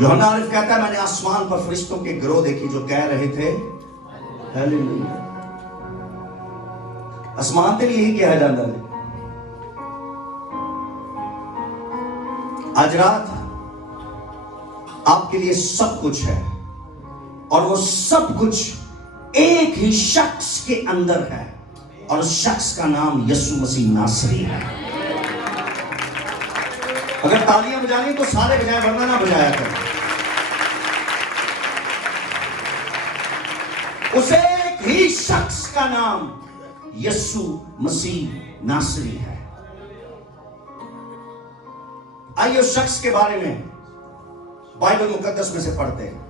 यूहन्ना आरिफ कहता है मैंने आसमान पर फरिश्तों के गिरोह देखी जो कह रहे थे हालेलुया। आसमान ते यही कहा जाता है। आज रात आपके लिए सब कुछ है और वो सब कुछ एक ही शख्स के अंदर है और उस शख्स का नाम यीशु मसीह नासरी है। अगर तालियां बजानी तो सारे बजाए, वरना ना बजाया करें। उस एक ही शख्स का नाम यीशु मसीह नासरी है। आइए उस शख्स के बारे में बाइबल मुकद्दस में से पढ़ते हैं।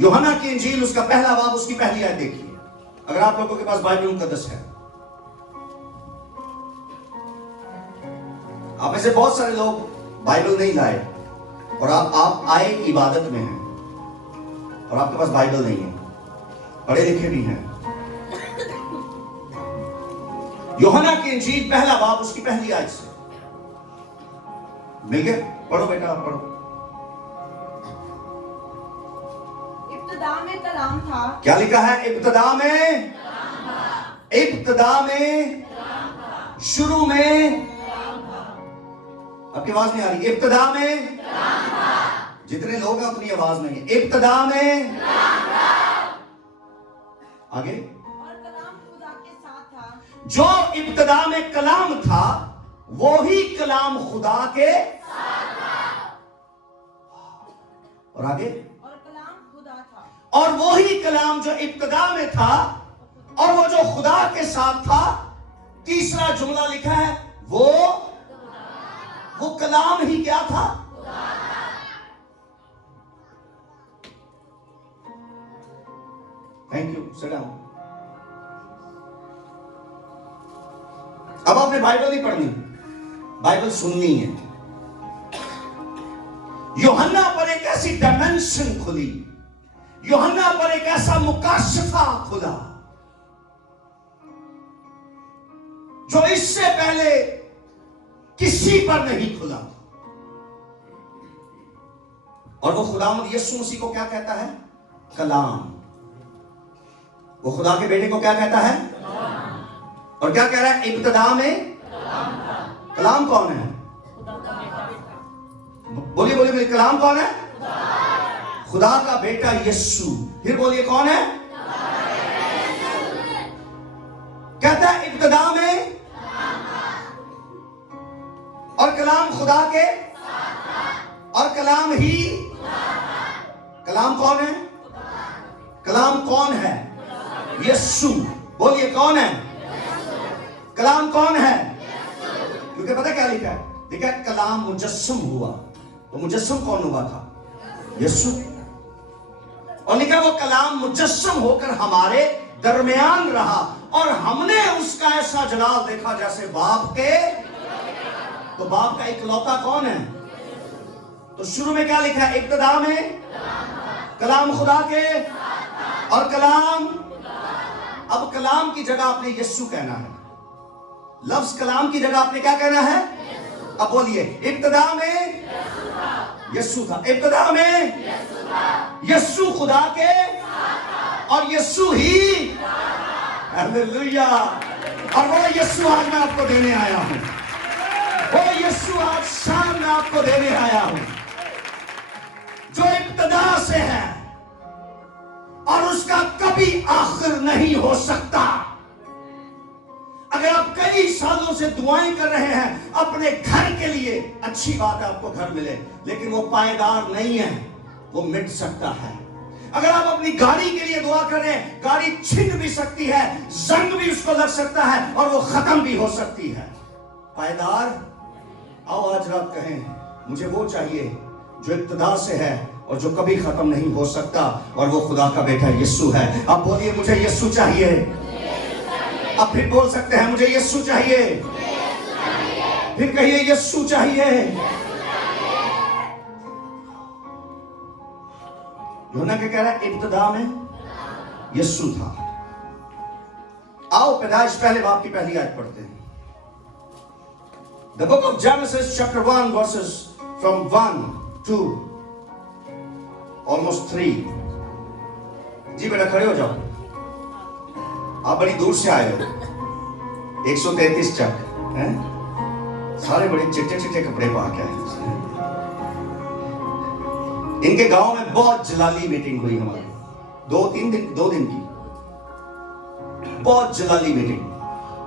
यूहन्ना की इंजील उसका पहला बाब उसकी पहली आयत देखिए, अगर आप लोगों के पास बाइबल मुकद्दस है। आप में से बहुत सारे लोग बाइबल नहीं लाए और आप आए इबादत में हैं और आपके पास बाइबल नहीं है, पढ़े लिखे भी हैं। यूहन्ना की इंजील पहला बाब उसकी पहली आयत से मिल गया? पढ़ो बेटा, आप पढ़ो। इब्तिदा में कलाम था। क्या लिखा है? इब्तिदा में, इब्तिदा में, शुरू में। आपकी आवाज नहीं आ रही। इब्तिदा में, जितने लोग हैं उतनी आवाज नहीं है। इब्तिदा में, आगे। और कलाम खुदा के साथ था। जो इब्तिदा में कलाम था वो ही कलाम खुदा के साथ था। और आगे। और कलाम खुदा था। और वो ही कलाम जो इब्तिदा में था और वो जो खुदा के साथ था। तीसरा जुमला लिखा है वो कलाम ही क्या था? Thank you, sit down. अब आपने बाइबल नहीं पढ़नी, बाइबल सुननी है। यूहन्ना पर एक ऐसी डायमेंशन खुली, यूहन्ना पर एक ऐसा मुकाशफा खुला जो इससे पहले किसी पर नहीं खुला। और वो खुदावंद यीशु मसीह को क्या कहता है? कलाम। वो खुदा के बेटे को क्या कहता है? और क्या कह रहा है? इब्तिदा में कलाम कौन है? बोलिए बोलिए बोलिए, कलाम कौन है? खुदा का बेटा यीशु। फिर बोलिए कौन है? कहता है इब्तिदा में और कलाम खुदा के और कलाम ही। कलाम कौन है? कलाम कौन है? यीशु। बोलिए कौन है? कलाम कौन है? क्योंकि पता क्या लिखा है? लिखा है कलाम मुजस्सम हुआ। तो मुजस्सम कौन हुआ था? यीशु। और लिखा वो कलाम मुजस्सम होकर हमारे दरमियान रहा और हमने उसका ऐसा जलाल देखा जैसे बाप के। तो बाप का इकलौता कौन है? तो शुरू में क्या लिखा है? इब्तिदा में कलाम खुदा के और कलाम। अब कलाम की जगह आपने यीशु कहना है। लफ्ज कलाम की जगह आपने क्या कहना है? अब बोलिए, इब्तिदा में यीशु था। इब्तिदा में यीशु खुदा के और यीशु ही। हालेलुया। और वो यीशु आज मैं आपको देने आया हूं। वो यीशु आज शाम में आपको देने आया हूं जो इब्तिदा से है और उसका कभी आखिर नहीं हो सकता। अगर आप कई सालों से दुआएं कर रहे हैं अपने घर के लिए, अच्छी बात है आपको घर मिले, लेकिन वो पायदार नहीं है, वो मिट सकता है। अगर आप अपनी गाड़ी के लिए दुआ कर रहे हैं, गाड़ी छिन भी सकती है, जंग भी उसको लग सकता है और वो खत्म भी हो सकती है। पायदार। आओ आज रात कहें मुझे वो चाहिए जो इब्तिदा से है और जो कभी खत्म नहीं हो सकता, और वो खुदा का बेटा यीशु है। अब बोलिए मुझे यीशु चाहिए। अब फिर बोल सकते हैं मुझे यीशु चाहिए। फिर कहिए यीशु चाहिए। यूहन्ना क्या कह रहा है? इब्तिदा में यीशु था। आओ पैदाइश पहले बाब की पहली आयत पढ़ते हैं। The book of Genesis chapter 1 verses from 1 2, almost 3। जी बेटा खड़े हो जाओ। आप बड़ी दूर से आए हो, 133 चक हैं, सारे बड़े चिट्टे चिट्टे कपड़े पा के आए। इनके गांव में बहुत जलाली मीटिंग हुई हमारी, 2 दिन की बहुत जलाली मीटिंग।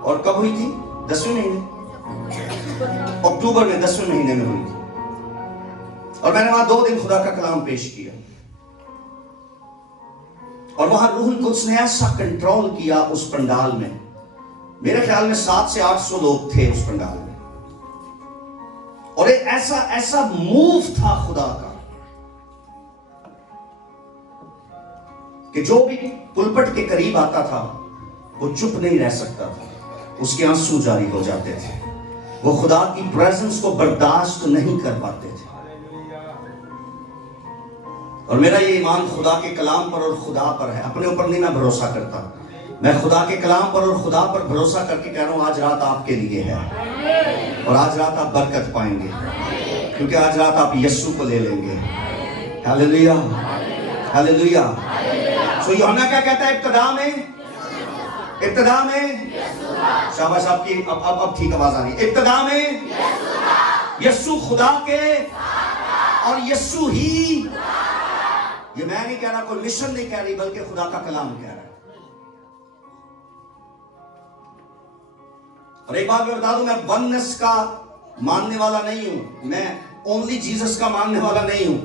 और कब हुई थी? 10वें महीने, अक्टूबर में 10वें महीने में हुई थी। और मैंने वहां 2 दिन खुदा का कलाम पेश किया, और वहां रूहुल कुद्स ने ऐसा कंट्रोल किया उस पंडाल में। मेरे ख्याल में 700 से 800 लोग थे उस पंडाल में, और एक ऐसा मूव था खुदा का कि जो भी पुलपट के करीब आता था वो चुप नहीं रह सकता था, उसके आंसू जारी हो जाते थे, वो खुदा की प्रेजेंस को बर्दाश्त नहीं कर पाते थे। और मेरा ये ईमान खुदा के कलाम पर और खुदा पर है, अपने ऊपर नहीं मैं भरोसा करता, मैं खुदा के कलाम पर और खुदा पर भरोसा करके कह रहा हूं आज रात आपके लिए है, और आज रात आप बरकत पाएंगे, क्योंकि आज रात आप यीशु को ले लेंगे। Hallelujah, hallelujah. सो यूहन्ना क्या कहता है? इब्तिदा में शाबाश, आपकी अब ठीक आवाज आ रही है। इब्तिदा में यीशु खुदा के, और यीशु ही, ये मैं नहीं कह रहा, कोई मिशन नहीं कह रही, बल्कि खुदा का कलाम कह रहा है। और एक बात मैं बता दूं, मैं वननेस का मानने वाला नहीं हूं, मैं ओनली जीसस का मानने वाला नहीं हूं।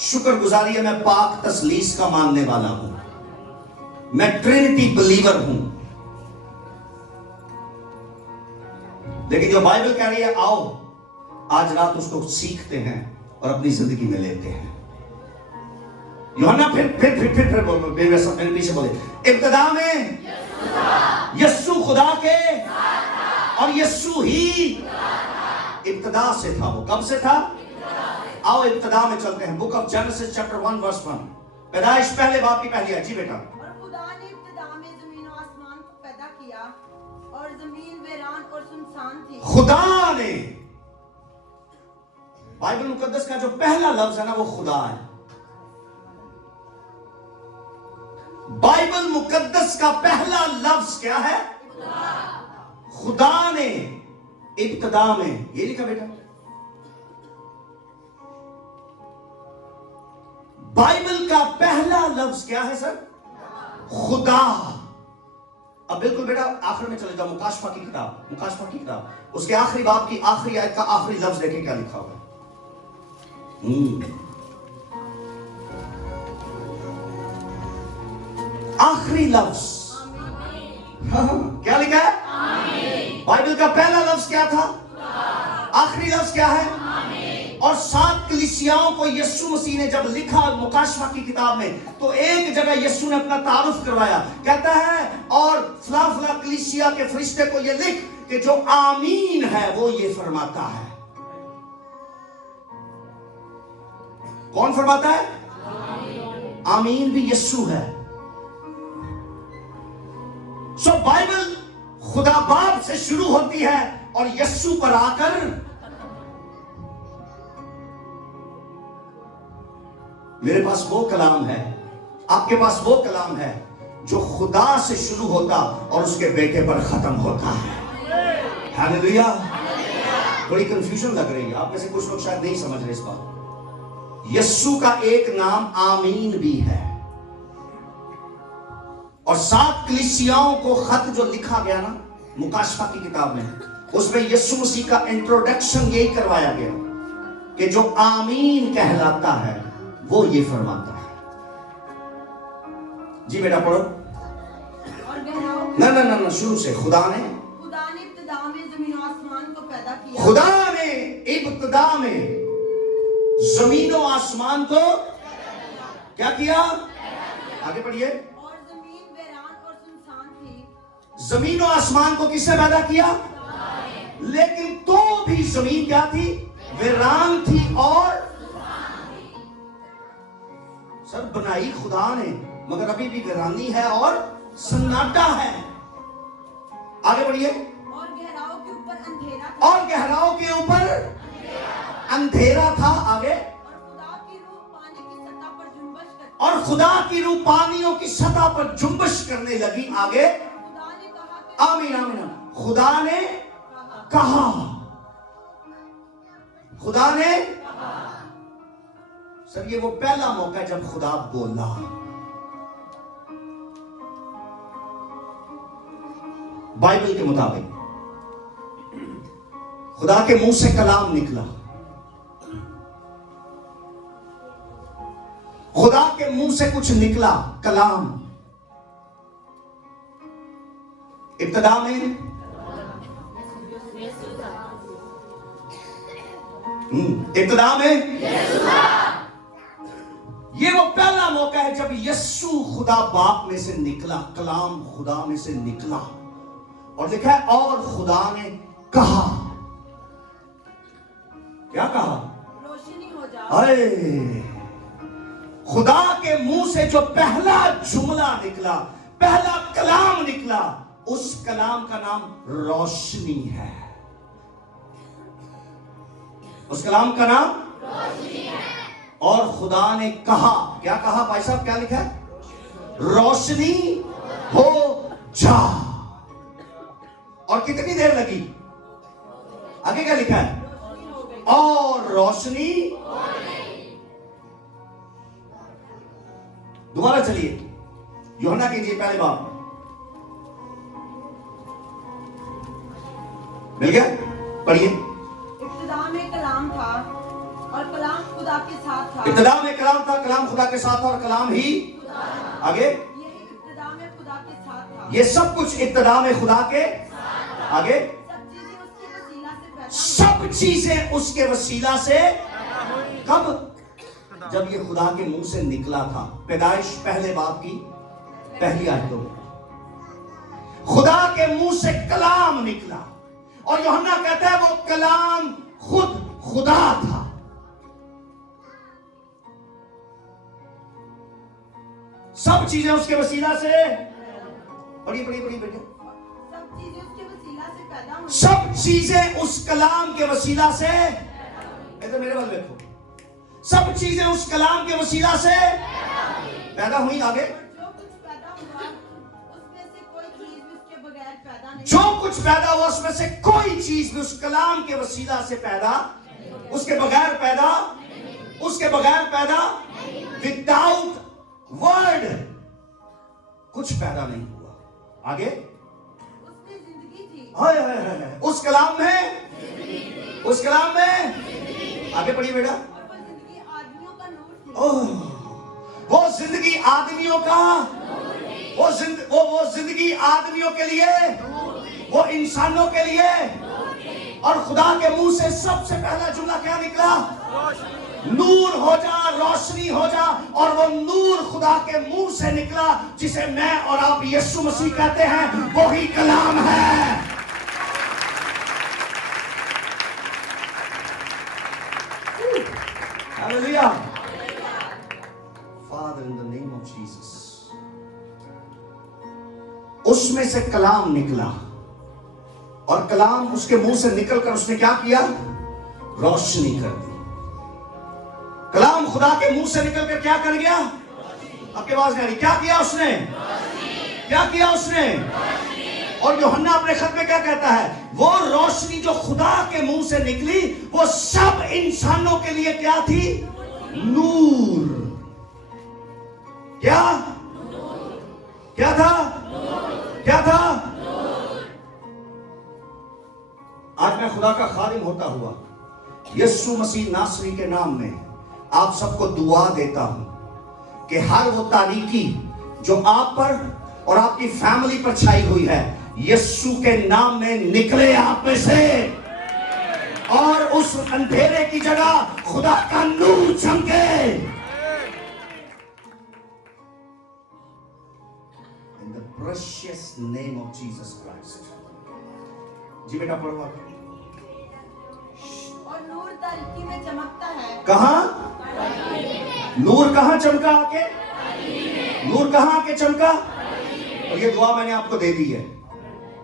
शुक्रगुजारी है, मैं पाक तसलीस का मानने वाला हूं, मैं ट्रिनिटी बिलीवर हूं। लेकिन जो बाइबल कह रही है, आओ आज रात उसको सीखते हैं और अपनी जिंदगी में लेते हैं। यूहन्ना फिर पीछे बोले, इब्तिदा में यीशु खुदा के, और यीशु ही इब्तिदा से था। वो कब से था? आओ इब्तिदा में चलते हैं। Book of Genesis chapter 1 verse 1, पैदाइश पहले बाप की पहली है। जी बेटा। और खुदा ने इब्तिदा में जमीन और आसमान को पैदा किया, और जमीन वीरान और सुनसान थी। खुदा ने, बाइबल मुकद्दस का जो पहला लफ्ज है ना, वो खुदा है। बाइबल मुकद्दस का पहला लफ्ज क्या है? खुदा ने इब्तिदा में, ये लिखा बेटा। बाइबल का पहला लफ्ज क्या है सर? खुदा। अब बिल्कुल बेटा आखिर में चले जाओ, मुकाशफा की किताब, उसके आखिरी बाब की आखिरी आयत का आखिरी लफ्ज देखिए क्या लिखा हुआ है। आखिरी लफ्ज, क्या लिखा है? बाइबल का पहला लफ्ज क्या था? आखिरी लफ्ज क्या है? और 7 कलीसियाओं को यीशु मसीह ने जब लिखा मुकाशफा की किताब में, तो एक जगह यीशु ने अपना तारुफ करवाया, कहता है और फला फला कलीसिया के फरिश्ते को ये लिख कि जो आमीन है वो ये फरमाता है। कौन फरमाता है? आमीन भी यीशु है। सो बाइबल खुदा बाप से शुरू होती है और यीशु पर आकर मेरे पास वो कलाम है, आपके पास वो कलाम है जो खुदा से शुरू होता और उसके बेटे पर खत्म होता है। हालेलुया। थोड़ी कंफ्यूजन लग रही है आप में से कुछ लोग शायद नहीं समझ रहे इस बात। यीशु का एक नाम आमीन भी है, और 7 कलीसियाओं को खत जो लिखा गया ना मुकाशफा की किताब में, उसमें यीशु मसीह का इंट्रोडक्शन यही करवाया गया कि जो आमीन कहलाता है वो ये फरमाता है। जी बेटा पढ़ो। और गहराओं, ना शुरू से। खुदा ने इब्तिदा में जमीन और आसमान को पैदा किया। खुदा ने इब्तिदा में जमीन और आसमान को क्या किया? आगे पढ़िए। और जमीन वीरान और सुनसान थी। जमीन और आसमान को किसने पैदा किया? लेकिन तो भी जमीन क्या थी? वीरान थी और सर बनाई खुदा ने, मगर अभी भी वीरानी है और सन्नाटा है। आगे बढ़िए। और गहराओं के ऊपर अंधेरा था। और गहराओं के ऊपर अंधेरा था। आगे। और और खुदा की रूपानियों की सतह पर जुम्बिश करने लगी। आगे खुदा ने कहा कि आमीन आमीन। खुदा ने कहा, खुदा ने, सर ये वो पहला मौका है जब खुदा बोला। बाइबल के मुताबिक खुदा के मुंह से कलाम निकला, खुदा के मुंह से कुछ निकला, कलाम। इब्तिदा में इब्तिदा में ये वो पहला मौका है जब यस्सु खुदा बाप में से निकला, कलाम खुदा में से निकला। और लिखा है और खुदा ने कहा, क्या कहा? रोशनी हो जाओ। अरे खुदा के मुंह से जो पहला जुमला निकला, पहला कलाम निकला, उस कलाम का नाम रोशनी है। उस कलाम का नाम रोशनी है। और खुदा ने कहा, क्या कहा भाई साहब? क्या लिखा है? रोशनी हो जा। और कितनी देर लगी? आगे क्या लिखा है? और रोशनी। दोबारा चलिए, यूहन्ना कीजिए पहले बाब। मिल गया? पढ़िए। इब्तिदा में कलाम था और कलाम खुदा के साथ था। इब्तिदा में कलाम था, कलाम खुदा के साथ था और कलाम ही आगे। ये इब्तिदा में खुदा के साथ था। ये सब कुछ इब्तिदा में खुदा के आगे। सब चीजें उसके वसीला से पैदा हुई। सब चीजें उसके वसीला से कब? जब ये खुदा के मुंह से निकला था। पैदाइश पहले बाब की पहली आयतों में खुदा के मुंह से कलाम निकला। और यूहन्ना कहता है वो कलाम खुद खुदा था। सब चीजें उसके वसीला से, पढ़िए पढ़िए पढ़िए पढ़िए। सब चीजें उसके वसीला से पैदा हुई। सब चीजें उस कलाम के वसीला से, इधर मेरे बल देखो, सब चीजें उस कलाम के वसीला से पैदा हुई। आगे जो कुछ पैदा हुआ उसमें से कोई चीज भी उसके बगैर पैदा नहीं। जो कुछ पैदा हुआ उसमें से कोई चीज भी उस कलाम के वसीला से पैदा, उसके बगैर पैदा, उसके बगैर पैदा, विदाउट वर्ड कुछ पैदा नहीं हुआ। आगे उसमें जिंदगी थी। हाय हाय हाय, उस कलाम में, उस कलाम में, आगे पढ़िए बेटा। और वो जिंदगी आदमियों का नूर थी। ओह, वो जिंदगी आदमियों का, वो जिंदगी आदमियों के लिए, वो इंसानों के लिए। और खुदा के मुंह से सबसे पहला जुमला क्या निकला? नूर हो जा, रोशनी हो जा। और वो नूर खुदा के मुंह से निकला, जिसे मैं और आप यीशु मसीह कहते हैं, वो ही कलाम है। Hallelujah. Father in the name of Jesus, उसमें से कलाम निकला। और कलाम उसके मुंह से निकलकर उसने क्या किया? रोशनी कर दी। कलाम खुदा के मुंह से निकलकर क्या कर गया? आपके आवाज नहीं आ रही? क्या किया उसने? क्या किया उसने? और यूहन्ना अपने खत में क्या कहता है? वो रोशनी जो खुदा के मुंह से निकली, वो सब इंसानों के लिए क्या थी? नूर। क्या क्या था? क्या था? आज मैं खुदा का खादिम होता हुआ यीशु मसीह नासरी के नाम में आप सबको दुआ देता हूं कि हर वो तारीकी जो आप पर और आपकी फैमिली पर छाई हुई है, यीशु के नाम में निकले आप में से। और उस अंधेरे की जगह खुदा का नूर चमके। In the precious name of Jesus Christ। जी बेटा पढ़ो। और नूर तारीकी में चमकता है। कहां? नूर कहां चमका? आके नूर कहां आके चमका? और ये दुआ मैंने आपको दे दी है,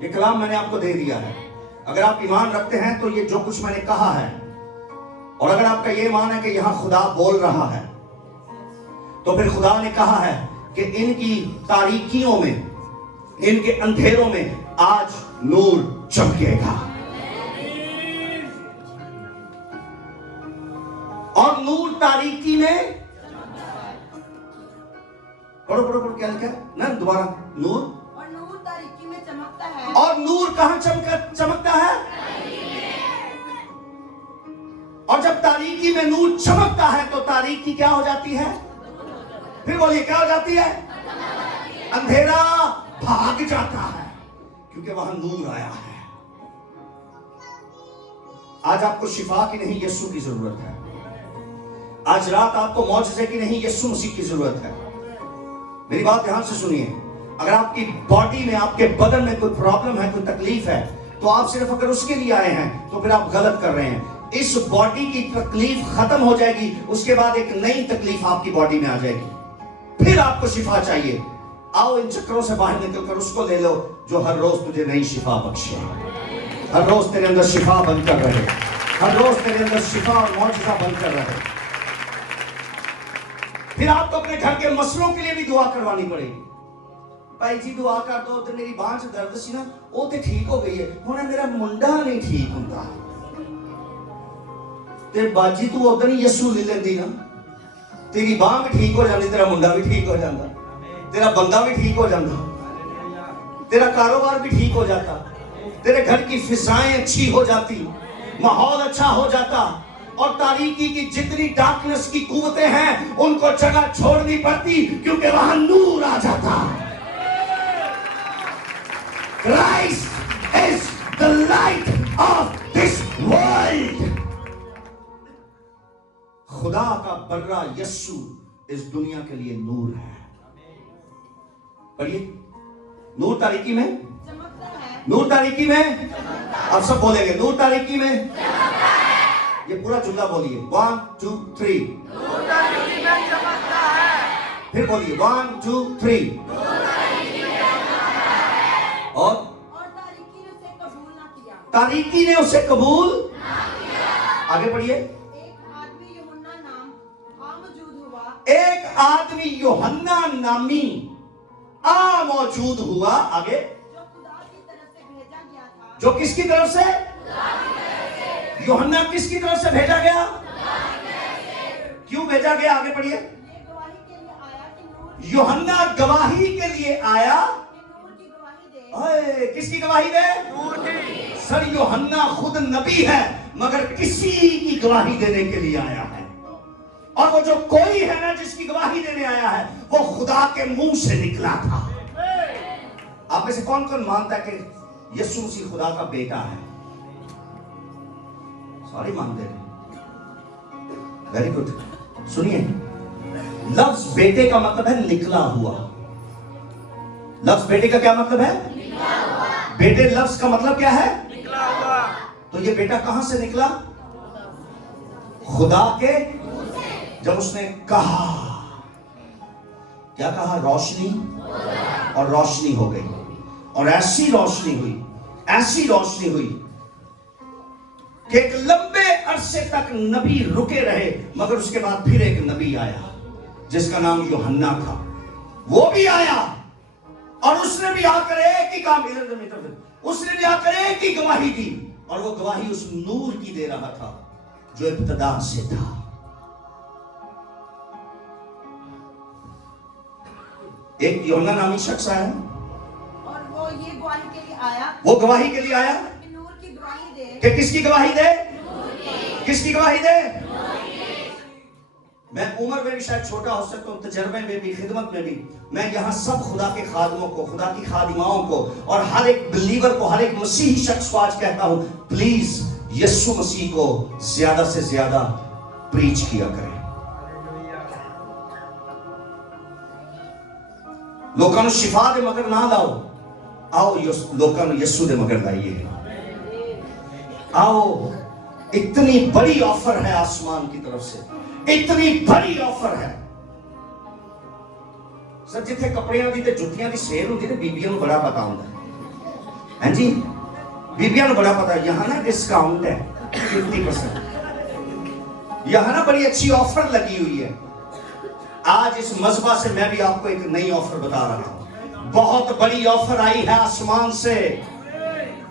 ये कलाम मैंने आपको दे दिया है। अगर आप ईमान रखते हैं तो ये जो कुछ मैंने कहा है, और अगर आपका ये ईमान है कि यहां खुदा बोल रहा है, तो फिर खुदा ने कहा है कि इनकी तारीकियों में, इनके अंधेरों में आज नूर चमकेगा। और नूर तारीकी में, पढ़ो पढ़ो पढ़ो, क्या लिखा है ना, दोबारा, नूर, और नूर तारीकी में चमकता है। और नूर कहां चमकता है? और जब तारीकी में नूर चमकता है तो तारीकी क्या हो जाती है? फिर बोलिए क्या हो जाती है? अंधेरा भाग जाता है, क्योंकि वहां नूर आया है। आज आपको शिफा की नहीं, यीशु की जरूरत है। आज रात आपको मौजज़े की नहीं, यीशु मसीह की जरूरत है। मेरी बात ध्यान से सुनिए। अगर आपकी बॉडी में, आपके बदन में कोई प्रॉब्लम है, कोई तकलीफ है, तो आप सिर्फ अगर उसके लिए आए हैं तो फिर आप गलत कर रहे हैं। इस बॉडी की तकलीफ खत्म हो जाएगी, उसके बाद एक नई तकलीफ आपकी बॉडी में आ जाएगी, फिर आपको शिफा चाहिए। आओ इन चक्रों से बाहर निकलकर उसको ले लो जो हर रोज तुझे नई शिफा बख्शे, हर रोज तेरे अंदर शिफा बनकर रहे, हर रोज तेरे अंदर शिफा और मौजज़ा बनकर रहे। फिर आपको अपने घर के मसलों के लिए भी दुआ करवानी पड़ेगी। भाई जी दुआ कर दो, तो मेरी बांह च दर्द सी ना, वो तो ठीक हो गई है, हुण मेरा मुंडा नहीं ठीक होता। ते बाजी तू उधर ही यीशु ले लेंदी ना, तेरी बांह भी ठीक हो जाती, तेरा मुंडा भी ठीक हो जाता, तेरा बंदा भी ठीक हो जाता, तेरा कारोबार भी ठीक हो जाता, तेरे घर की फिजाएं अच्छी हो जाती, माहौल अच्छा हो जाता, और तारीकी की जितनी डार्कनेस की कुव्वतें हैं उनको जगह छोड़नी पड़ती, क्योंकि वहां नूर आ जाता। Christ is the light of this world. खुदा का बर्रा यीशु इस दुनिया के लिए नूर है। पढ़िए, नूर तारीकी में चमकता है। नूर तारीकी में, अब सब बोलेंगे नूर तारीकी में। ये पूरा जुमला बोलिए, 1 2 3। नूर तारीकी में चमकता है। फिर बोलिए 1 2 3। और तारीकी ने उसे कबूल ना किया। तारीकी ने उसे कबूल आगे पढ़िए। एक आदमी यूहन्ना नाम मौजूद हुआ। एक आदमी यूहन्ना नामी मौजूद हुआ। आगे, जो खुदा की तरफ से भेजा गया था। जो किसकी तरफ से? यूहन्ना किसकी तरफ से भेजा गया? क्यों भेजा गया? आगे पढ़िए। ये गवाही के लिए आया कि नूर यूहन्ना गवाही के लिए आया। नूर की गवाही दे। किसकी गवाही दे? नूर की। सर यूहन्ना खुद नबी है, मगर किसी की गवाही देने के लिए आया है। और वो जो कोई है ना जिसकी गवाही देने आया है, वो खुदा के मुंह से निकला था। आप में से कौन कौन मानता है कि यीशु मसीह खुदा का बेटा है? सॉरी, मानते हैं। Very good. सुनिए, लफ्ज बेटे का मतलब है निकला हुआ। लफ्ज बेटे का क्या मतलब है? निकला हुआ। बेटे लफ्ज का मतलब क्या है? निकला हुआ। तो ये बेटा कहां से निकला? खुदा के। जब उसने कहा, क्या कहा? रोशनी, और रोशनी हो गई। और ऐसी रोशनी हुई, ऐसी रोशनी हुई कि एक लंबे अरसे तक नबी रुके रहे, मगर उसके बाद फिर एक नबी आया जिसका नाम यूहन्ना था। वो भी आया और उसने भी आकर एक ही काम, उसने भी आकर एक ही गवाही दी, और वो गवाही उस नूर की दे रहा था जो इब्तिदा से था। एक यूहन्ना नामी शख्स आया, और वो ये गवाही के लिए आया। वो गवाही के लिए आया कि नूर की गवाही दे। कि किसकी गवाही दे? किसकी गवाही दे? मैं उम्र में भी शायद छोटा हो सकता हूं, तजर्बे में भी, खिदमत में भी। मैं यहां सब खुदा के खादिमों को, खुदा की खादिमाओं को, और हर एक बिलीवर को, हर एक मसीही शख्स को आज कहता हूं, प्लीज यीशु मसीह को ज्यादा से ज्यादा प्रीच किया करें। लोगों को शिफा दे मगर ना लाओ, आओ लोगों को यीशु दे मगर लाइए। आओ, इतनी बड़ी ऑफर है आसमान की तरफ से, इतनी बड़ी ऑफर है। सर जिथे कपड़ियां दी ते जुत्तियां दी सेल होंदी, बीबियां को बड़ा पता होता है जी, बीबियां को बड़ा पता है। यहां ना डिस्काउंट है 50%, यहां ना बड़ी अच्छी ऑफर लगी हुई है। आज इस मजबा से मैं भी आपको एक नई ऑफर बता रहा हूं। बहुत बड़ी ऑफर आई है आसमान से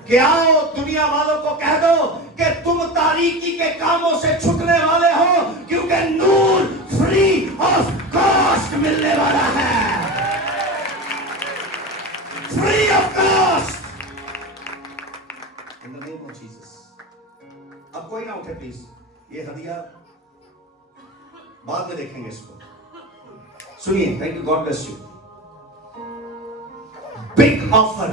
कि आओ दुनिया वालों को कह दो कि तुम तारीकी के कामों से छुटने वाले हो, क्योंकि नूर फ्री ऑफ कॉस्ट मिलने वाला है। Free of cost in the name of Jesus. अब कोई ना उठे प्लीज, ये हदिया बाद में देखेंगे इसको। सुनिए, thank you, God bless you. Big offer.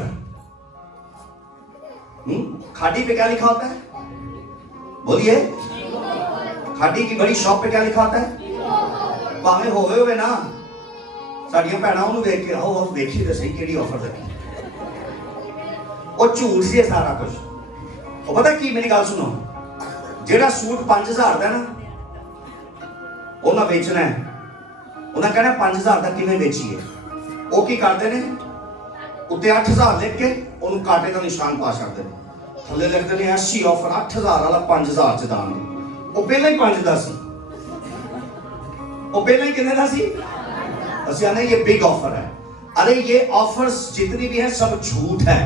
खाड़ी पे क्या लिखा होता है? बोलिए, खाड़ी की बड़ी शॉप पे क्या लिखा होता है? भावे होवे हुए ना साड़ियां भैन ਉਹਨੂੰ देख के आओ, देखी तो सही केड़ी ऑफर देती। ਉਹ ਝੂਠ ਸੀ ਸਾਰਾ ਕੁਝ। ਉਹ ਪਤਾ ਕੀ, ਮੇਰੀ ਗੱਲ ਸੁਣੋ, ਜਿਹੜਾ ਸੂਟ 5000 ਦਾ ਨਾ ਉਹਨਾਂ ਵੇਚਣਾ ਹੈ, ਉਹਨਾਂ कहना 5000 ਦਾ ਕਿਵੇਂ ਵੇਚੀਏ। ਉਹ ਕੀ ਕਰਦੇ ਨੇ, ਉੱਤੇ 8000 ਲਿਖ ਕੇ ਉਹਨੂੰ ਕਾਂਟੇ ਦਾ ਨਿਸ਼ਾਨ ਪਾ ਛੱਡਦੇ ਨੇ, ਥੱਲੇ ਲਿਖਦੇ ਨੇ 80 ਆਫਰ, 8000 ਵਾਲਾ 5000 ਚ ਦਾਂਗੇ। ਉਹ ਪਹਿਲਾਂ ਹੀ 5 ਦਾ ਸੀ, ਉਹ ਪਹਿਲਾਂ ਹੀ कितने ਦਾ ਸੀ? ਅਸੀਂ ਆਨੇ ये बिग ऑफर है। अरे ये ऑफर्स जितनी भी है सब झूठ है,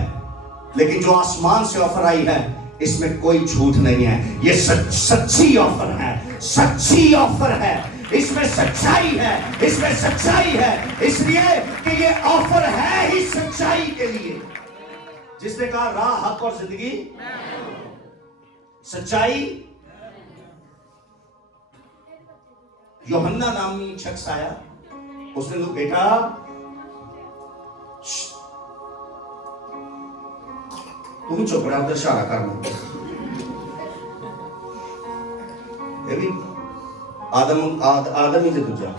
लेकिन जो आसमान से ऑफर आई है इसमें कोई झूठ नहीं है। ये सच्ची ऑफर है, सच्ची ऑफर है, इसमें सच्चाई है, इसमें सच्चाई है, इसलिए कि ये ऑफर है ही सच्चाई के लिए। जिसने कहा राह, हक और जिंदगी, सच्चाई। यूहन्ना नामी शख्स आया, उसने कहा बेटा तुम चुप रहा, उधर इशारा करना। ये भी आदम ही से दूजा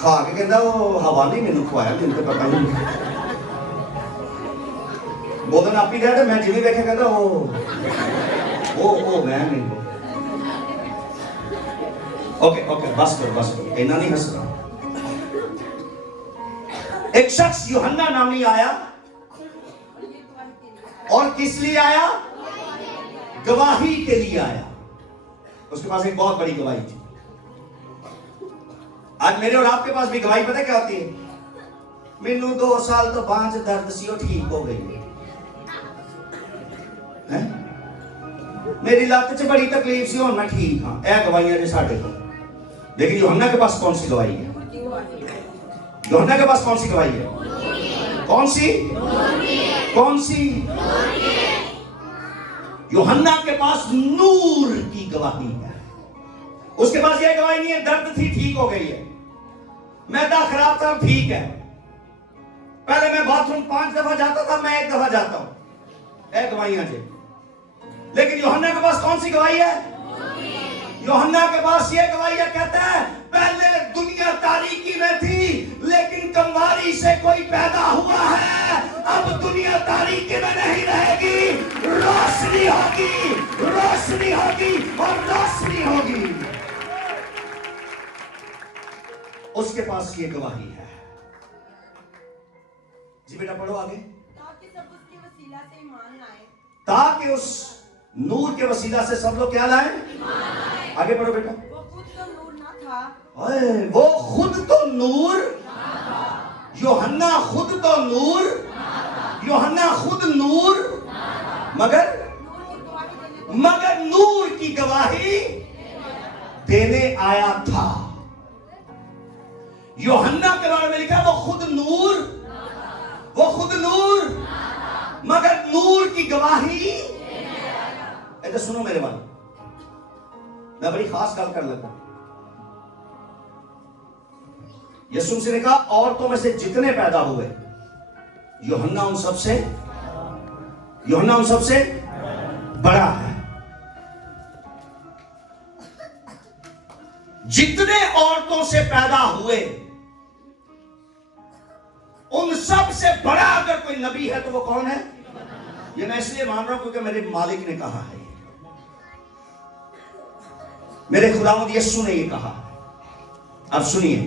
खा के कहता वो हवा नहीं मैंने खुआया, मैंने तो पता नहीं। बोलन आप ही दे, मैं जिम्मे बैठा कहता वो मैं नहीं। ओके ओके, बस करो, इतना नहीं हंस रहा। एक शख्स यूहन्ना नामी आया, और किस लिए आया? गवाही के लिए आया। उसके पास एक बहुत बड़ी गवाही थी। आज मेरे और आपके पास भी गवाही पता क्या होती है? मैनू 2 साल तो बांझ दर्द सी वो ठीक हो गई है, मेरी लत च बड़ी तकलीफ सी, हुण मैं ठीक हाँ। यह गवाहियां ने साडे को। लेकिन यूहन्ना के पास कौन सी गवाही है? यूहन्ना के पास कौन सी गवाही है? कौन सी? कौन सी? यूहन्ना के पास नूर की गवाही है। उसके पास यह गवाही नहीं है दर्द थी ठीक हो गई है, मैदा खराब था ठीक है, पहले मैं बाथरूम 5 दफा जाता था, मैं 1 दफा जाता हूं। यह गवाहियां थे। लेकिन यूहन्ना के पास कौन सी गवाही है? यूहन्ना के पास यह गवाही है, कहता है पहले दुनिया तारीकी में थी, लेकिन कमवारी से कोई पैदा हुआ है, अब दुनिया तारीकी में नहीं रहेगी, रोशनी होगी, रोशनी होगी और रोशनी होगी। उसके पास ये गवाही है। जी बेटा पढ़ो आगे। ताकि सब उसके वसीला से ईमान लाए, ताकि उस नूर के वसीला से सब लोग क्या लाए? आगे पढ़ो बेटा। वो खुद तो नूर ना था, वो खुद तो नूर, यूहन्ना खुद तो नूर, यूहन्ना खुद नूर, मगर नूर की गवाही देने आया था। यूहन्ना के बारे में लिखा वो खुद नूर, वो खुद नूर, मगर नूर की गवाही। ऐसे सुनो मेरे बात, मैं बड़ी खास गल कर लगा। यीशु मसीह ने कहा औरतों में से जितने पैदा हुए, यूहन्ना उन सबसे बड़ा है। जितने औरतों से पैदा हुए उन सब से बड़ा अगर कोई नबी है तो वो कौन है? ये मैं इसलिए मान रहा हूं क्योंकि मेरे मालिक ने कहा है, मेरे खुदावंद यीशु ने ये कहा। अब सुनिए,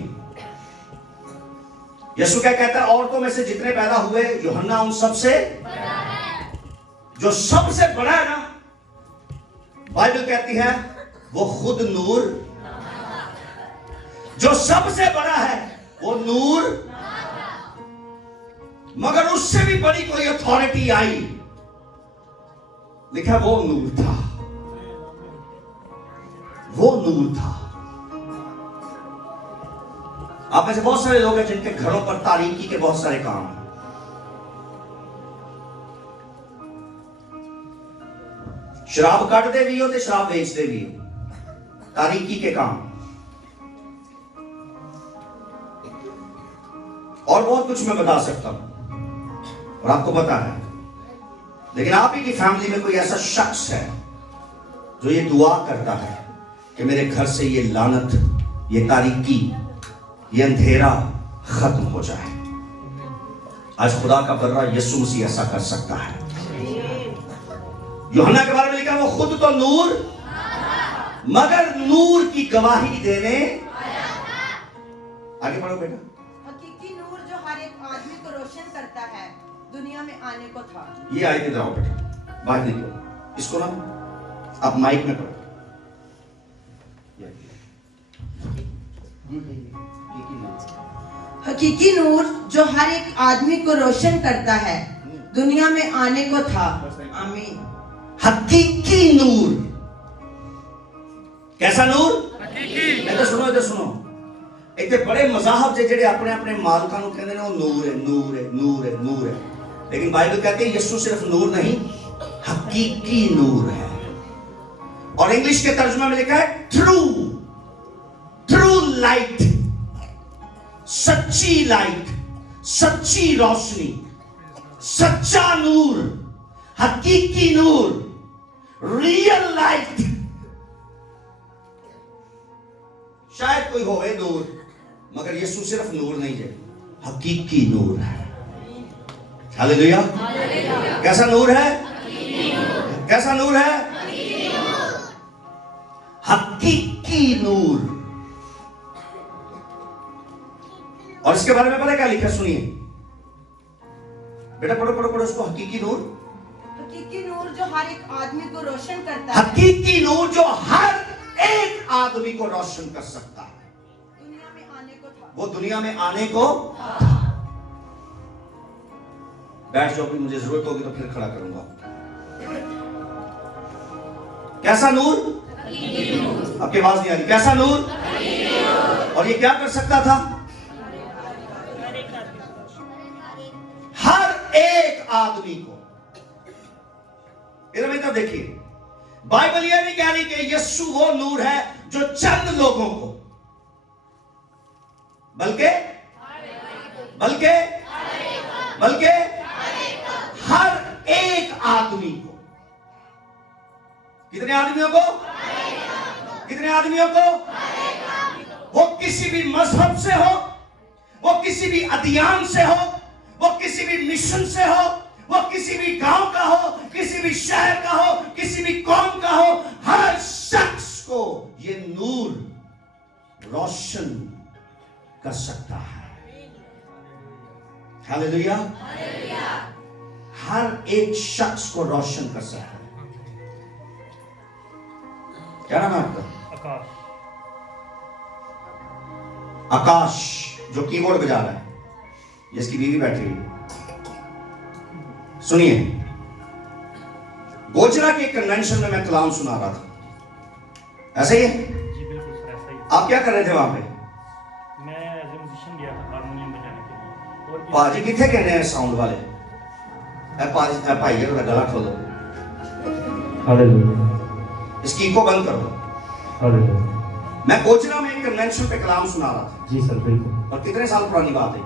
यीशु क्या कहता है? औरतों में से जितने पैदा हुए, यूहन्ना उन सबसे जो सबसे बड़ा है ना, बाइबल कहती है वो खुद नूर, जो सबसे बड़ा है वो नूर, मगर उससे भी बड़ी कोई अथॉरिटी आई, लिखा वो नूर था, वो नूर था। आप में से बहुत सारे लोग हैं जिनके घरों पर तारीकी के बहुत सारे काम हैं। शराब कटते भी हो तो शराब बेचते भी हो, तारीकी के काम। और बहुत कुछ मैं बता सकता हूं और आपको पता है, लेकिन आप ही की फैमिली में कोई ऐसा शख्स है जो ये दुआ करता है कि मेरे घर से ये लानत, ये तारीकी, ये अंधेरा खत्म हो जाए। आज खुदा का बर्रा यीशु मसीह ऐसा कर सकता है। यूहन्ना के बारे में लिखा वो खुद तो नूर मगर नूर की गवाही देने आगे पढ़ो बेटा। हकीकी नूर जो हर एक आदमी को रोशन करता है दुनिया में आने को था। ये आयत इधर आओ बेटा, बाहर निकलो, इसको ना आप माइक में पढ़ो। हकीकी नूर जो हर एक आदमी को रोशन करता है दुनिया में आने को था। आमीन। हकीकी नूर, कैसा नूर? इधर सुनो, इधर सुनो। इतने बड़े मजाहब जे जेडे अपने अपने मालकां नूं कहंदे ने वो नूर है, नूर है, नूर है, नूर है, लेकिन बाइबल कहती है यीशु सिर्फ नूर नहीं, हकीकी नूर है। और इंग्लिश के तर्जुमा में लिखा है ट्रू, ट्रू लाइट, सच्ची लाइट, सच्ची रोशनी, सच्चा नूर, हकीकी नूर, रियल लाइट। शायद कोई होवे नूर, मगर यीशु सिर्फ नूर नहीं है, हकीकी नूर है। हालेलुया। कैसा नूर है? कैसा नूर है? हकीकी नूर। और इसके बारे में पता है क्या लिखा? सुनिए बेटा, पढ़ो पढ़ो पढ़ो उसको। हकीकी नूर, हकीकी नूर जो हर एक आदमी को रोशन करता है। हकीकी नूर जो हर एक आदमी को रोशन कर सकता है। दुनिया में आने को था। वो दुनिया में आने को बैठ जाओ, भी मुझे जरूरत होगी तो फिर खड़ा करूंगा। कैसा नूर? आपकी आवाज नहीं आ रही। कैसा नूर? और ये क्या कर सकता था? हर एक आदमी को। इधर में तब देखिए, बाइबल ये नहीं कह रही कि यीशु वो नूर है जो चंद लोगों को, बल्कि बल्कि बल्कि हर एक आदमी को। कितने आदमियों को? कितने आदमियों को? वो किसी भी मजहब से हो, वो किसी भी अध्ययन से हो, वो किसी भी मिशन से हो, वो किसी भी गांव का हो, किसी भी शहर का हो, किसी भी कौम का हो, हर शख्स को ये नूर रोशन कर सकता है। हालेलुया। हर एक शख्स को रोशन कर सकता है। क्या नाम है आपका? आकाश। आकाश, जो कीबोर्ड बजा रहा है, जिसकी बीवी बैठी हुई है। सुनिए, गोचरा के कन्वेंशन में मैं कलाम सुना रहा था, ऐसे ही है? जी बिल्कुल सर, ऐसा ही। आप क्या कर रहे थे वहां पे? मैं एज ए म्यूजिशियन गया था हारमोनियम बजाने के लिए। और पाजी कितने कहने हैं साउंड वाले? पाजी भाई ये गला खोलो, हालेलुया। इसकी इको बंद कर दो। हालेलुया। मैं गोचरा में एक कन्वेंशन पे कलाम सुना रहा था। जी सर बिल्कुल। और कितने साल पुरानी बात है?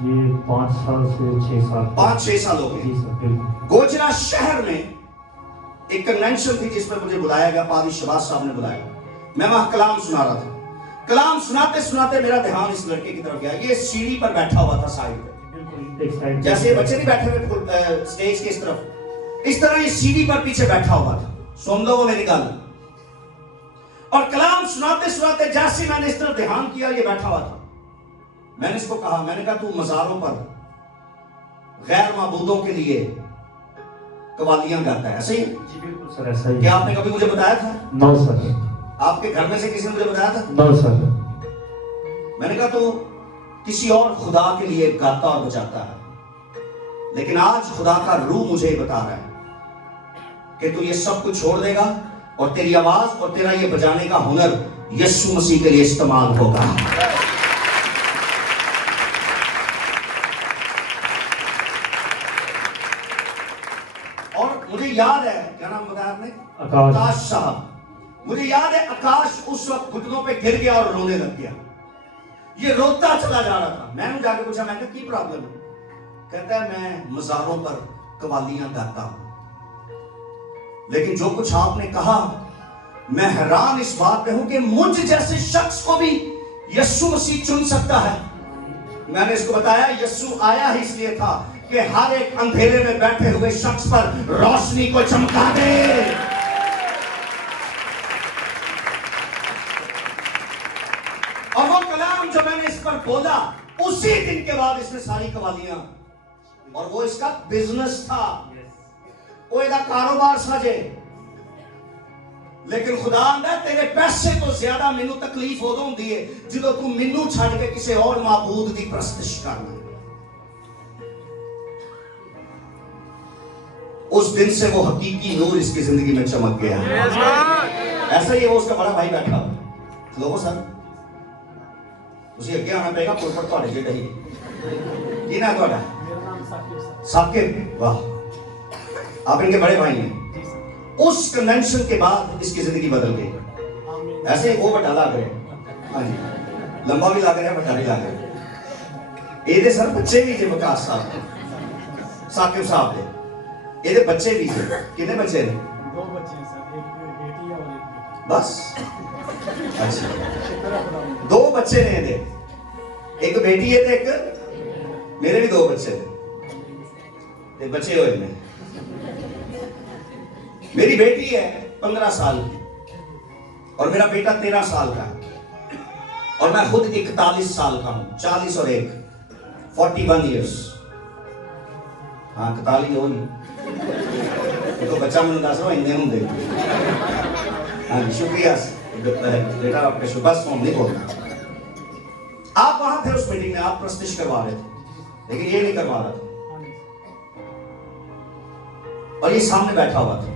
ये 5 साल से 6 साल। 5-6 साल हो गए। जी सर बिल्कुल। गोचरा शहर में एक कन्वेंशन थी जिसमें मुझे बुलाया गया, पादी शबाज साहब ने बुलाया। मैं वहां कलाम सुना रहा था। कलाम सुनाते सुनाते मेरा ध्यान इस लड़के की तरफ गया। ये सीढ़ी पर बैठा हुआ था साइड पे, बिल्कुल एक साइड। जैसे बच्चे नहीं बैठे हुए स्टेज के इस तरफ, इस तरह ये सीढ़ी पर पीछे बैठा हुआ था। सुन लो वो मेरी गल। और कलाम सुनाते सुनाते जैसे मैंने इस तरफ ध्यान किया, ये बैठा हुआ था। मैंने इसको कहा, मैंने कहा तू मज़ारों पर गैर माबूदों के लिए कवालियां गाता है, ऐसे ही? जी बिल्कुल सर, ऐसा ही। क्या आपने कभी मुझे बताया था? No sir. आपके घर में से किसी ने मुझे बताया था? No sir. मैंने कहा तो किसी और खुदा के लिए गाता और बजाता है, लेकिन आज खुदा का रूह मुझे बता रहा है कि तू ये सब कुछ छोड़ देगा और तेरी आवाज और तेरा ये बजाने का हुनर यीशु मसीह के लिए इस्तेमाल होगा। और मुझे याद है, क्या नाम बताया आपने? आकाश साहब। मुझे याद है आकाश उस वक्त घुटनों पे गिर गया और रोने लग गया। ये रोता चला जा रहा था। मैंने जाके पूछा, मैं क्या प्रॉब्लम है? कहता है मैं मज़ारों पर कवालियां गाता हूं, लेकिन जो कुछ आपने कहा मैं हैरान इस बात पे हूं कि मुझ जैसे शख्स को भी यीशु मसीह चुन सकता है। मैंने इसको बताया यीशु आया ही इसलिए था कि हर एक अंधेरे में बैठे हुए शख्स पर रोशनी को चमका दे। और वो कलाम जो मैंने इस पर बोला, उसी दिन के बाद इसने सारी कवालियां, और वो इसका बिजनेस था, वो इसका कारोबार साजे। लेकिन खुदा आंदा तेरे पैसे तो ज्यादा मैनू तकलीफ उदों होंदी है जो तू मैनू छड़ के किसी और माबूद की परस्तिश करना। उस दिन से वो हकीकी नूर इसकी जिंदगी में चमक गया। ऐसा ही है, वो उसका बड़ा भाई बैठा हुआ। लोगों सर ਤੁਸੀਂ ਅੱਗੇ ਆਣਾ ਪਏਗਾ ਪੁਰਪਰ ਤੁਹਾਡੇ ਜਿਹੜਾ ਹੀ ਕੀ ਨਾ ਤੁਹਾਡਾ? ਮੇਰਾ ਨਾਮ साकिब। वाह, आप इनके बड़े भाई हैं। उस कन्वेंशन के बाद इसकी जिंदगी बदल गई। ऐसे वो बड़ा लग रहा, हाँ जी, लंबा भी लग रहा, बड़ा भी लग रहा। ये सर बच्चे भी थे विकास साहब साकिब साहब के, ये बच्चे भी थे। कितने बच्चे ने? 2 बच्चे हैं सर, एक बेटी और एक बेटा। बस अच्छा, 2 बच्चे ने ये, एक बेटी है एक मेरे भी 2 बच्चे थे, बच्चे हुए ने। मेरी बेटी है 15 साल की और मेरा बेटा 13 साल का है, और मैं खुद 41 साल का हूं। 40 और 1 41 ईयर्स। हाँ 41 हो नहीं तो बच्चा मैंने दस रहा इन्ने होंगे। हाँ जी शुक्रिया बेटा, आपके शुभ फोन नहीं बोलना। आप वहां थे उस मीटिंग में, आप प्रस्तिश करवा रहे थे, लेकिन ये नहीं करवा रहा था, और ये सामने बैठा हुआ था।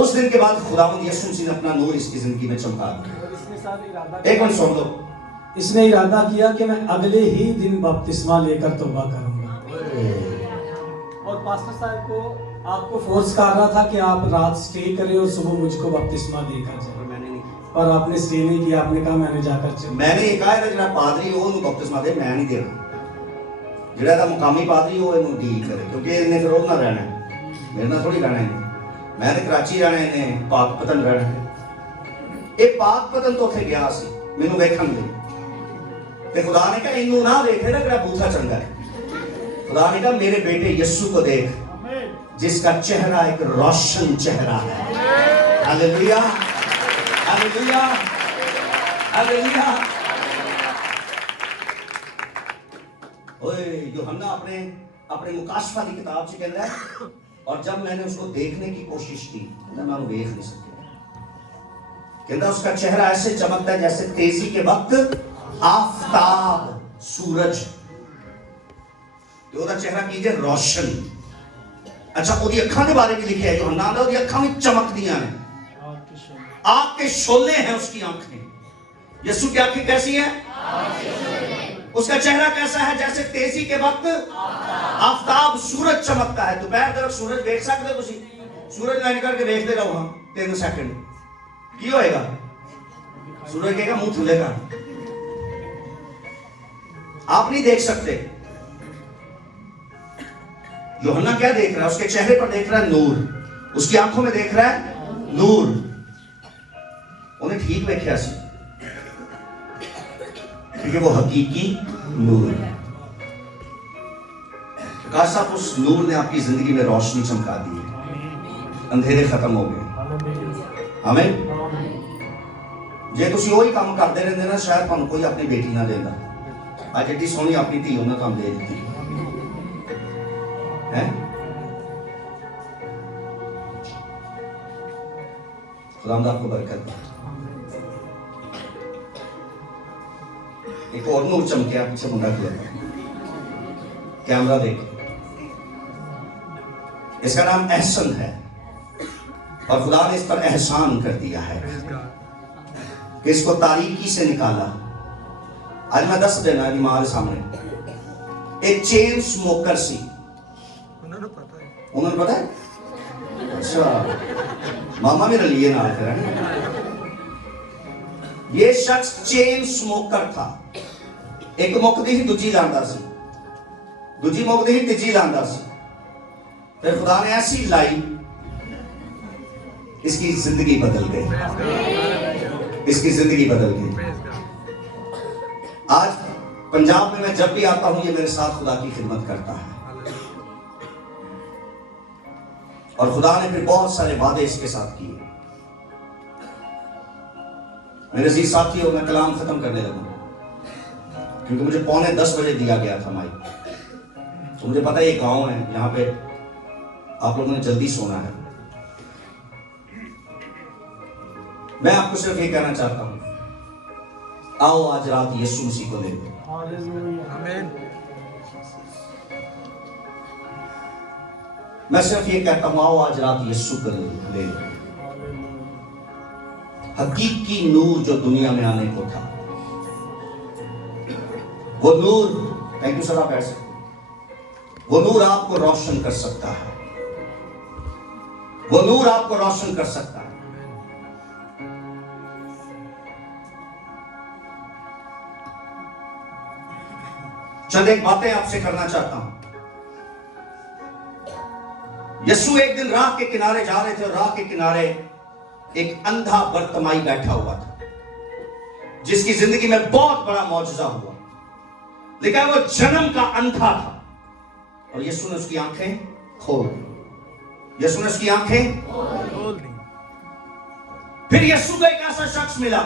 उस दिन के बाद खुदावंद यीशु मसीह ने अपना नूर इसकी जिंदगी में चमका दिया। एक मिनट सुन लो। इसने इरादा किया कि मैं अगले ही दिन बपतिस्मा लेकर तौबा करूंगा, और पास्टर साहब को आपको फोर्स कर रहा था कि आप रात स्टे करें और सुबह मुझको बपतिस्मा देकर जाए, और आपने स्टे नहीं किया। आपने कहा मैंने जाकर चल। मैंने ये कहा है, जो पादरी हो उन्हें बपतिस्मा दे, मैं नहीं देना। जिहड़ा मुकामी पादरी हो इन्हें डील करे, क्योंकि इन्हें फिर ना रहना है, मेरे ना थोड़ी रहना है। मैंने कराची रहना है, इन्हें पाकपतन रहना है। ये पाकपतन तो उत्थे गया सी मैनू वेखण लई, ते खुदा ने कहा इन्हू ना देखे ना तेरा बूथा चंगा है। खुदा ने कहा मेरे बेटे यीशु को देख, जिसका चेहरा एक रोशन चेहरा है। Hallelujah hallelujah hallelujah. ओए यूहन्ना अपने अपने मुकाशफा की किताब से कहता है, और जब मैंने उसको देखने की कोशिश की मैं उन्हें देख नहीं सका। कहता उसका चेहरा ऐसे चमकता है जैसे तेजी के वक्त आफताब सूरज। तो ਉਹਦਾ चेहरा कीजिए रोशन। अच्छा ਉਹਦੀ ਅੱਖਾਂ ਦੇ ਬਾਰੇ ਵੀ ਲਿਖਿਆ ਹੈ, यूहन्ना ਦਾ ਉਹਦੀ ਅੱਖਾਂ ਵੀ ਚਮਕਦੀਆਂ ਨੇ, आग के शोले हैं उसकी आंखें। यीशु की आंखें कैसी हैं? उसका चेहरा कैसा है? जैसे तेजी के वक्त आफताब सूरज चमकता है। दोपहर तक सूरज देख सकते हो, सूरज लाइन करके देखते रहो हम 3 सेकंड, की होएगा? सूरज कहेगा मुंह खुलेगा, आप नहीं देख सकते। यूहन्ना क्या देख रहा है? उसके चेहरे पर देख रहा है नूर, उसकी आंखों में देख रहा है नूर। उन्हें ठीक देखा सी, क्योंकि वो हकीकी नूर है। काश साहब उस नूर ने आपकी जिंदगी में रोशनी चमका दी है, अंधेरे खत्म हो गए। आमीन। जे तुसी वही काम करते रहंदे ना, शायद तुहानू कोई अपनी बेटी ना देंदा। अज एडी सोहनी अपनी धी उन्हें तुहानू दे दी है। खुदा आपको बरकत दे। एक और नूर चमकिया पीछे मुंडा किया था, कैमरा देखो। इसका नाम एहसन है और खुदा ने इस पर एहसान कर दिया है कि इसको तारीकी से निकाला। आज मैं 10 दिन है मां सामने एक चेन स्मोकर सी, उन्होंने पता है? अच्छा, मामा मेरे लिए ना फिर ये शख्स चेन स्मोकर था। एक मुकदी ही दूजी लांदा सी, दूजी मुकदी ही तीजी लांदा सी। फिर खुदा ने ऐसी लाई, इसकी जिंदगी बदल गई, इसकी जिंदगी बदल गई। आज पंजाब में मैं जब भी आता हूं, ये मेरे साथ खुदा की खिदमत करता है और खुदा ने फिर बहुत सारे वादे इसके साथ किए। मेरे अजीज साथियों, मैं कलाम खत्म करने लगा क्योंकि मुझे 9:45 बजे दिया गया था माइक। तो मुझे पता है ये गांव है, यहाँ पे आप लोगों ने जल्दी सोना है। मैं आपको सिर्फ ये कहना चाहता हूं, आओ आज रात यीशु मसीह को ले लो। आमीन। मैं सिर्फ ये कहता हूं, आओ आज रात यीशु को ले लो। हकीकी नूर जो दुनिया में आने को था, वो नूर, थैंक यू सर, आप बैठ सकते, वो नूर आपको रोशन कर सकता है, वो नूर आपको रोशन कर सकता है। चंद एक बातें आपसे करना चाहता हूं। यीशु एक दिन राह के किनारे जा रहे थे और राह के किनारे एक अंधा बर्तमाई बैठा हुआ था, जिसकी जिंदगी में बहुत बड़ा मौजूदा हुआ। लेकिन वो जन्म का अंधा था और यीशु ने उसकी आंखें खोल दी। यीशु ने उसकी आंखें खोल दी। फिर यीशु को एक ऐसा शख्स मिला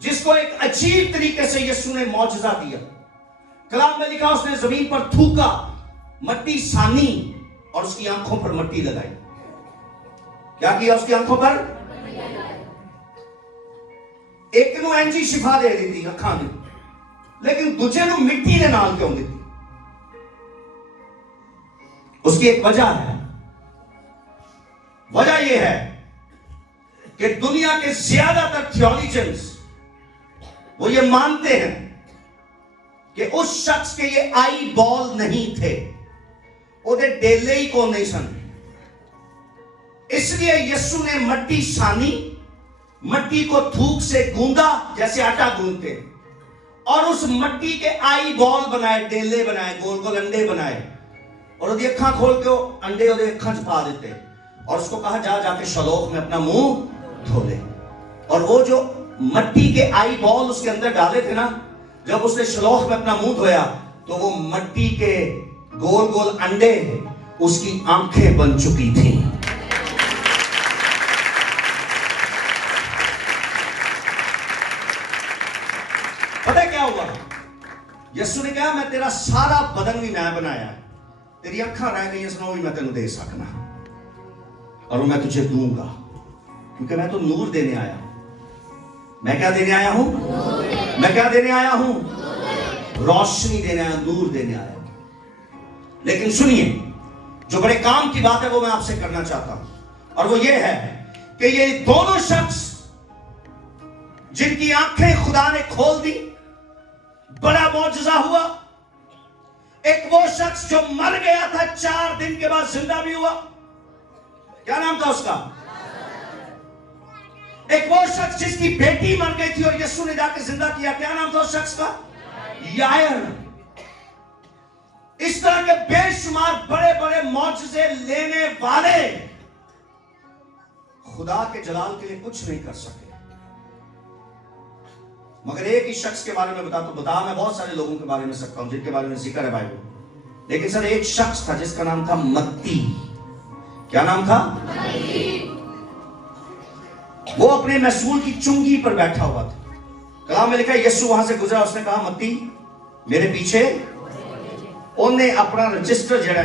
जिसको एक अजीब तरीके से यीशु ने मौजूदा दिया। कलाम में लिखा, उसने जमीन पर थूका, मट्टी सानी और उसकी आंखों पर मट्टी लगाई। क्या किया उसकी आंखों पर? एक नु एंजी शिफा दे दी थी अखा में, लेकिन दूजे नु मिट्टी ने नाल क्यों दी? उसकी एक वजह है। वजह यह है कि दुनिया के ज्यादातर थियोलॉजियंस वो ये मानते हैं कि उस शख्स के ये आई बॉल नहीं थे, ओदे डेले ही को नहीं सन। इसलिए यीशु ने मट्टी सानी, मट्टी को थूक से गूंदा जैसे आटा गूंदते, और उस मट्टी के आई बॉल बनाए, डेले बनाए, गोल गोल अंडे बनाए, और उसकी अखा खोल के अंडे उसके अखा च पा देते और उसको कहा जा जाके शलोख में अपना मुंह धो ले। और वो जो मट्टी के आई बॉल उसके अंदर डाले थे ना, जब उसने शलोख में अपना मुंह धोया तो वो मट्टी के गोल गोल अंडे उसकी आंखें बन चुकी थी। पता क्या हुआ? यीशु ने कहा, मैं तेरा सारा बदन भी मैं बनाया, तेरी अखा रह गई इसमें भी मैं तेन दे सकना, और मैं तुझे दूंगा, क्योंकि मैं तो नूर देने आया हूं। मैं क्या देने आया हूं? मैं क्या देने आया हूं? रोशनी देने आया, नूर देने आया। लेकिन सुनिए, जो बड़े काम की बात है वो मैं आपसे करना चाहता हूं, और वो ये है कि ये दोनों शख्स जिनकी आंखें खुदा ने खोल दी, बड़ा मौजज़ा हुआ। एक वो शख्स जो मर गया था, 4 दिन के बाद जिंदा भी हुआ। क्या नाम था उसका? एक वो शख्स जिसकी बेटी मर गई थी और यीशु ने जाकर जिंदा किया। क्या नाम था उस शख्स का? यायर। इस तरह के बेशुमार बड़े बड़े मौजज़े लेने वाले खुदा के जलाल के लिए कुछ नहीं कर सके। मगर एक ही शख्स के बारे में बता मैं बहुत सारे लोगों के बारे में सकता हूं जिनके बारे में जिक्र है बाइबल, लेकिन सर एक शख्स था जिसका नाम था मत्ती। क्या नाम था? वो अपने महसूल की चुंगी पर बैठा हुआ था। कलाम में लिखा है, यीशु वहां से गुजरा, उसने कहा, मत्ती मेरे पीछे। उन्हें अपना रजिस्टर जड़ा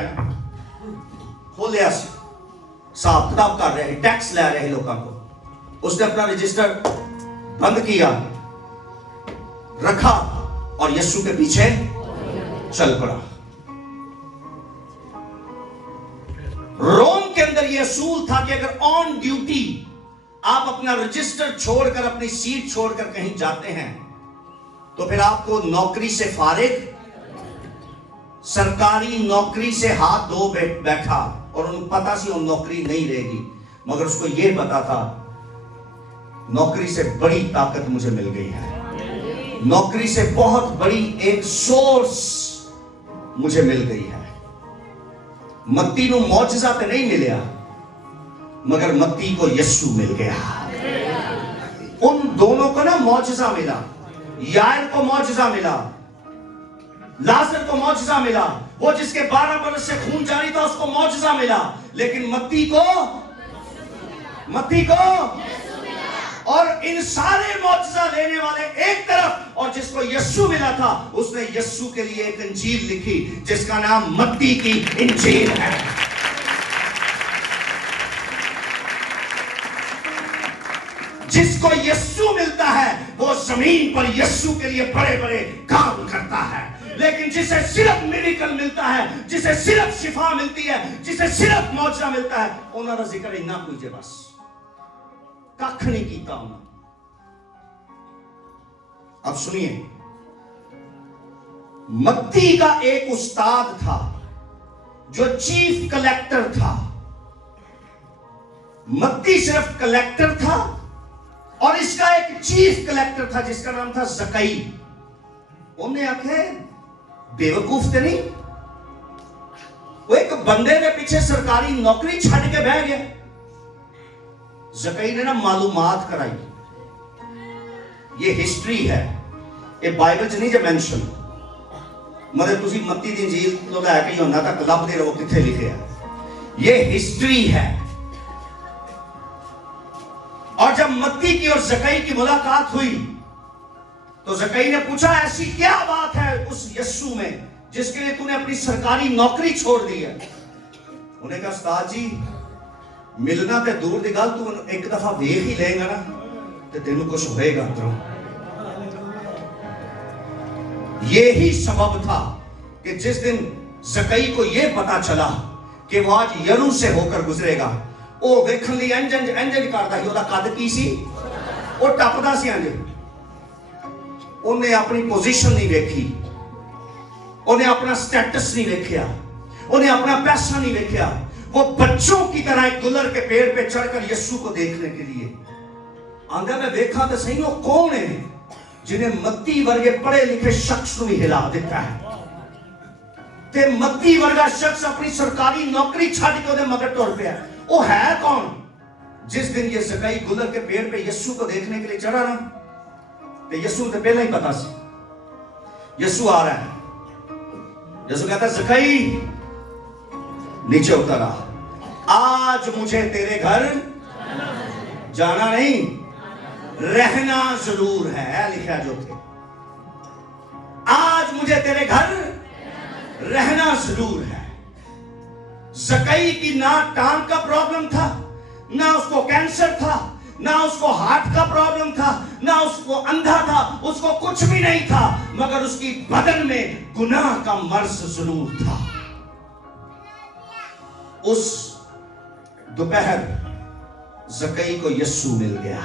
खोलिया, हिसाब किताब कर रहे, टैक्स ले रहे लोगों को। उसने अपना रजिस्टर बंद किया रखा और यीशु के पीछे चल पड़ा। रोम के अंदर यह असूल था कि अगर ऑन ड्यूटी आप अपना रजिस्टर छोड़कर, अपनी सीट छोड़कर कहीं जाते हैं तो फिर आपको नौकरी से फारिग, सरकारी नौकरी से हाथ धो बैठा, और उनको पता सी वो नौकरी नहीं रहेगी, मगर उसको यह पता था नौकरी से बड़ी ताकत मुझे मिल गई है, नौकरी से बहुत बड़ी एक सोर्स मुझे मिल गई है। मत्ती को मौजज़ा तो नहीं मिला, मगर मत्ती को यीशु मिल गया। उन दोनों को ना मौजज़ा मिला, यायर को मौजज़ा मिला, लाजर को मौजज़ा मिला, वो जिसके 12 बरस से खून जारी था उसको मौजज़ा मिला, लेकिन मत्ती को और इन सारे मौजज़ा लेने वाले एक तरफ, और जिसको यीशु मिला था उसने यीशु के लिए एक इंजील लिखी जिसका नाम मत्ती की इंजील है। जिसको यीशु मिलता है वो जमीन पर यीशु के लिए बड़े बड़े काम करता है, लेकिन जिसे सिर्फ मिरेकल मिलता है, जिसे सिर्फ शिफा मिलती है, जिसे सिर्फ मौजज़ा मिलता है, उन्होंने जिक्र ही ना कीजिए, बस कख नहीं कीता उन्होंने। अब सुनिए, मत्ती का एक उस्ताद था जो चीफ कलेक्टर था। मत्ती सिर्फ कलेक्टर था और इसका एक चीफ कलेक्टर था जिसका नाम था जकई। उन्हें आखे बेवकूफ थे नहीं, वो एक बंदे के पीछे सरकारी नौकरी छड़ के बह गया। जकई ने ना मालूमात कराई, ये हिस्ट्री है, ये बाइबल च नहीं जो मेंशन, मतलब तुसी मत्ती दी इंजील तो लैके यूहन्ना तक लभदे रहो किथे लिखे है, ये हिस्ट्री है। और जब मत्ती की और जकई की मुलाकात हुई तो जकई ने पूछा, ऐसी क्या बात है उस यीशु में जिसके लिए तूने अपनी सरकारी नौकरी छोड़ दी है? उन्हें कहा, उस्ताद जी मिलना तो दूर की गल, तू एक दफा वेख ही लेगा ना तो तेन कुछ होएगा अंदरों। यही सबब था कि जिस दिन जकई को यह पता चला कि वो आज यरू से होकर गुजरेगा, वो वेखन ली इंज करता ही, कद की सी, वो टपदा सी इंज, उन्हें अपनी पोजीशन नहीं देखी, उन्हें अपना स्टेटस नहीं देखा, उन्हें अपना पैसा नहीं देखा। वो बच्चों की तरह एक गुलर के पेड़ पे चढ़कर यीशु को देखने के लिए आंदा। मैं देखा तो सही, वो कौन है जिन्हें मत्ती वर्गे पढ़े लिखे शख्स को भी हिला देता है। ते मत्ती वर्गा शख्स अपनी सरकारी नौकरी छड़ के उन्हें मगर टुर पिया। वो है कौन? जिस दिन ये जकई गुलर के पेड़ पे यीशु को देखने के लिए चढ़ा ना, तो यीशु तो पहले ही पता सी यीशु आ रहा है। यीशु कहता, जकई नीचे उतर आ, आज मुझे तेरे घर जाना नहीं, रहना जरूर है, लिखा जो थे, आज मुझे तेरे घर रहना जरूर है। जकई की ना टांग का प्रॉब्लम था, ना उसको कैंसर था, ना उसको हार्ट का प्रॉब्लम था, ना उसको अंधा था, उसको कुछ भी नहीं था, मगर उसकी बदन में गुनाह का मर्ज जरूर था। उस दोपहर जकई को यीशु मिल गया।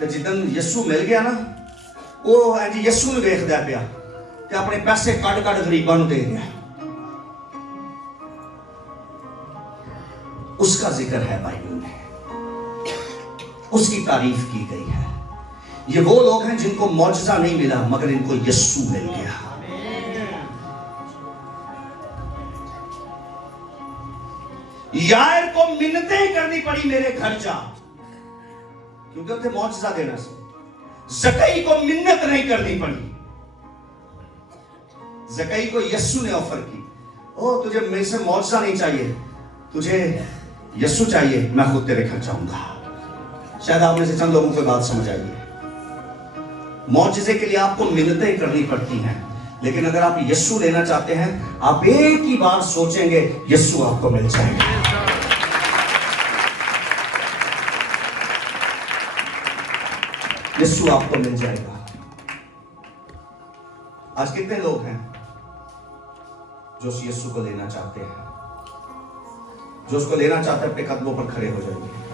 तो जिदन यीशु मिल गया ना, वो जी यीशु ने देखदा पिया ते अपने पैसे कट कट गरीबां नूं दे गया। उसका जिक्र है बाइबल में, उसकी तारीफ की गई है। ये वो लोग हैं जिनको मौजज़ा नहीं मिला, मगर इनको यीशु मिल गया। यायर को मिन्नतें करनी पड़ी, मेरे घर जा, क्योंकि उसे मौजज़ा देना से। जकई को मिन्नत नहीं करनी पड़ी, जकई को यीशु ने ऑफर की। ओ तुझे मेरे से मौजज़ा नहीं चाहिए, तुझे यीशु चाहिए, मैं खुद तेरे घर जाऊंगा। शायद आप में से चंद लोगों को बात समझ आई है। मौजज़े के लिए आपको मिन्नतें करनी पड़ती हैं, लेकिन अगर आप यीशु लेना चाहते हैं, आप एक ही बार सोचेंगे, यीशु आपको मिल जाएगा। यीशु आपको मिल जाएगा। आज कितने लोग हैं जो उस यीशु को लेना चाहते हैं, जो उसको लेना चाहते हैं? अपने कदमों पर खड़े हो जाइए।